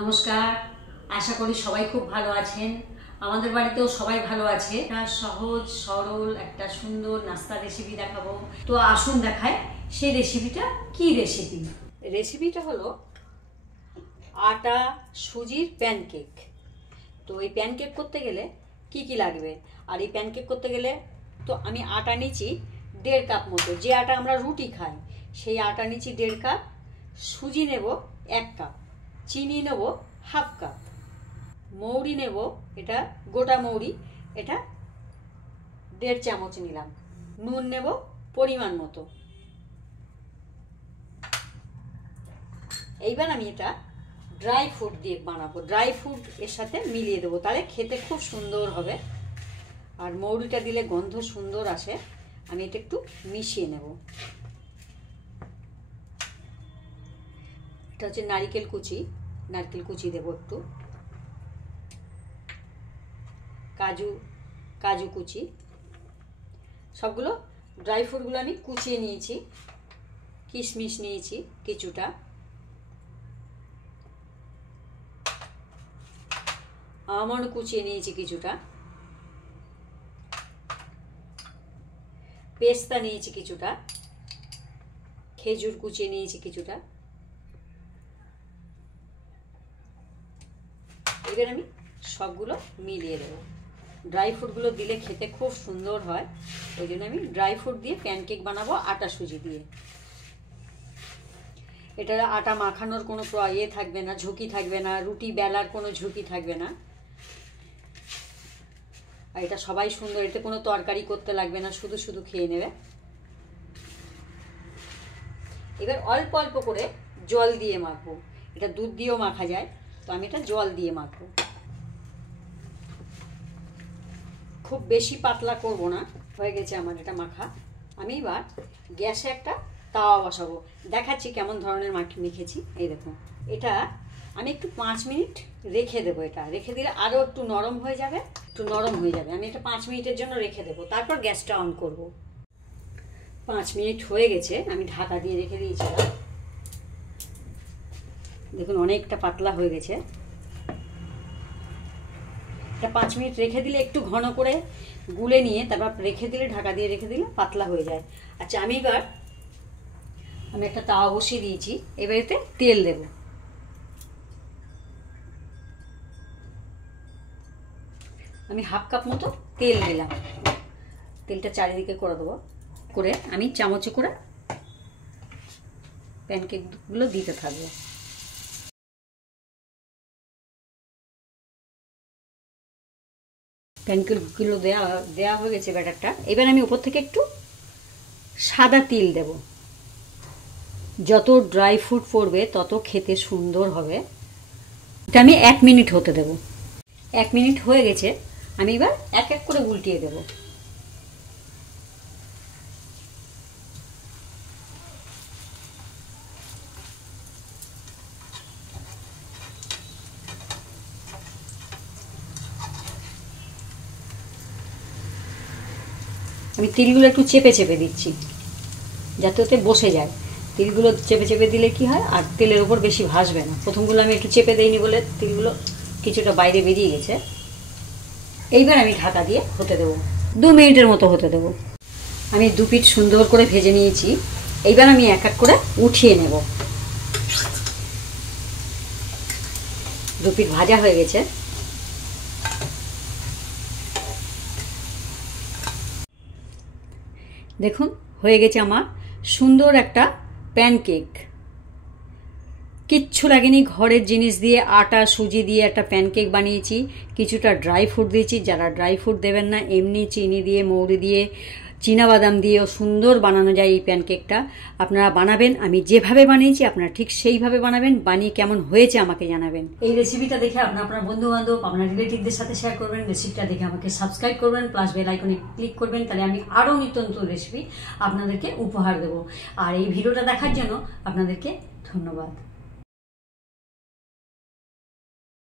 নমস্কার, আশা করি সবাই খুব ভালো আছেন। আমাদের বাড়িতেও সবাই ভালো আছে। একটা সহজ সরল একটা সুন্দর নাস্তা রেসিপি দেখাবো। তো আসুন দেখায় সেই রেসিপিটা কি রেসিপি। রেসিপিটা হলো আটা সুজির প্যানকেক। তো এই প্যানকেক করতে গেলে কি কি লাগবে, আর এই প্যানকেক করতে গেলে তো আমি আটা নিচ্ছি 1.5 কাপ মতো। যে আটা আমরা রুটি খাই সেই আটা নিচ্ছি 1.5 কাপ, সুজি নেব 1 কাপ, চিনি নেব 1/2 কাপ, মৌরি নেব, এটা গোটা মৌরি, এটা 1.5 চামচ নিলাম, নুন নেব পরিমাণ মতো। এইবার আমি এটা ড্রাই ফ্রুট দিয়ে বানাবো। ড্রাই ফ্রুট এর সাথে মিলিয়ে দেবো, তাহলে খেতে খুব সুন্দর হবে। আর মৌরিটা দিলে গন্ধ সুন্দর আসে। আমি এটা একটু মিশিয়ে নেব। এটা হচ্ছে নারকেল কুচি দেবো একটু, কাজু কুচি, সবগুলো ড্রাই ফ্রুটগুলো আমি কুচিয়ে নিয়েছি। কিশমিশ নিয়েছি কিছুটা, আমন্ড কুচিয়ে নিয়েছি কিছুটা, পেস্তা নিয়েছি কিছুটা, খেজুর কুচিয়ে নিয়েছি কিছুটা। এবার আমি সবগুলো মিলিয়ে দেবো। ড্রাই ফ্রুটগুলো দিলে খেতে খুব সুন্দর হয়, ওই জন্য আমি ড্রাই ফ্রুট দিয়ে প্যানকেক বানাবো আটা সুজি দিয়ে। এটা আটা মাখানোর কোনো থাকবে না, ঝুঁকি থাকবে না, রুটি বেলার কোনো ঝুঁকি থাকবে না। আর এটা সবাই সুন্দর, এতে কোনো তরকারি করতে লাগবে না, শুধু শুধু খেয়ে নেবে। এবার অল্প অল্প করে জল দিয়ে মাখবো। এটা দুধ দিয়েও মাখা যায়, তো আমি এটা জল দিয়ে মাখবো। খুব বেশি পাতলা করব না। হয়ে গেছে আমার এটা মাখা। আমি এবার গ্যাসে একটা তাওয়া বসাবো। দেখাচ্ছি কেমন ধরনের মেখেছি। এই দেখুন, এটা আমি একটু 5 মিনিট রেখে দেবো। এটা রেখে দিলে আরও একটু নরম হয়ে যাবে, আমি এটা 5 মিনিটের জন্য রেখে দেবো, তারপর গ্যাসটা অন করব। 5 মিনিট হয়ে গেছে, আমি ঢাকা দিয়ে রেখে দিয়েছিলাম। দেখুন অনেকটা পাতলা হয়ে গেছে। এটা 5 মিনিট রেখে দিলে একটু ঘন করে গুলে নিয়ে তারপর রেখে দিলে, ঢাকা দিয়ে রেখে দিলে পাতলা হয়ে যায়। আচ্ছা, আমি একটা তাওয়া বসিয়ে দিয়েছি। এবার এতে তেল দেব। আমি 1/2 কাপ মতো তেল দিলাম। তেলটা চারিদিকে করে দেবো, করে আমি চামচে করে প্যানকেকগুলো দিতে থাকবো। প্যানকেকগুলো দেওয়া হয়ে গেছে ব্যাটারটা। এবার আমি উপর থেকে একটু সাদা তিল দেব। যত ড্রাই ফ্রুট পড়বে তত খেতে সুন্দর হবে। এটা আমি 1 মিনিট হতে দেব। 1 মিনিট হয়ে গেছে, আমি এবার এক এক করে উল্টিয়ে দেব। আমি তিলগুলো একটু চেপে চেপে দিচ্ছি যাতে ওতে বসে যায়। তিলগুলো চেপে চেপে দিলে কি হয়, আর তেলের উপর বেশি ভাসবে না। প্রথমগুলো আমি একটু চেপে দেইনি বলে তিলগুলো কিছুটা বাইরে বেরিয়ে গেছে। এইবার আমি ঢাকা দিয়ে হতে দেবো, 2 মিনিটের মতো হতে দেবো। আমি 2 পিঠ সুন্দর করে ভেজে নিয়েছি। এইবার আমি এক এক করে উঠিয়ে নেব। 2 পিঠ ভাজা হয়ে গেছে। দেখুন হয়ে গেছে আমার সুন্দর একটা প্যানকেক। কিচ্ছু লাগেনি, ঘরের জিনিস দিয়ে আটা সুজি দিয়ে একটা প্যানকেক বানিয়েছি। কিছুটা ড্রাই ফ্রুট দিয়েছি, যারা ড্রাই ফ্রুট দেবেন না এমনি চিনি দিয়ে, মৌরি দিয়ে, চীনাবাদাম দিয়েও সুন্দর বানানো যায় এই প্যানকেকটা। আপনারা বানাবেন, আমি যেভাবে বানিয়েছি আপনারা ঠিক সেইভাবে বানাবেন। বানিয়ে কেমন হয়েছে আমাকে জানাবেন। এই রেসিপিটা দেখে আপনার বন্ধু বান্ধব, আপনার রিলেটিভদের সাথে শেয়ার করবেন। রেসিপিটা দেখে আমাকে সাবস্ক্রাইব করবেন, প্লাস বেল আইকনে ক্লিক করবেন, তাহলে আমি আরও নিত্য নতুন রেসিপি আপনাদেরকে উপহার দেবো। আর এই ভিডিওটা দেখার জন্য আপনাদেরকে ধন্যবাদ।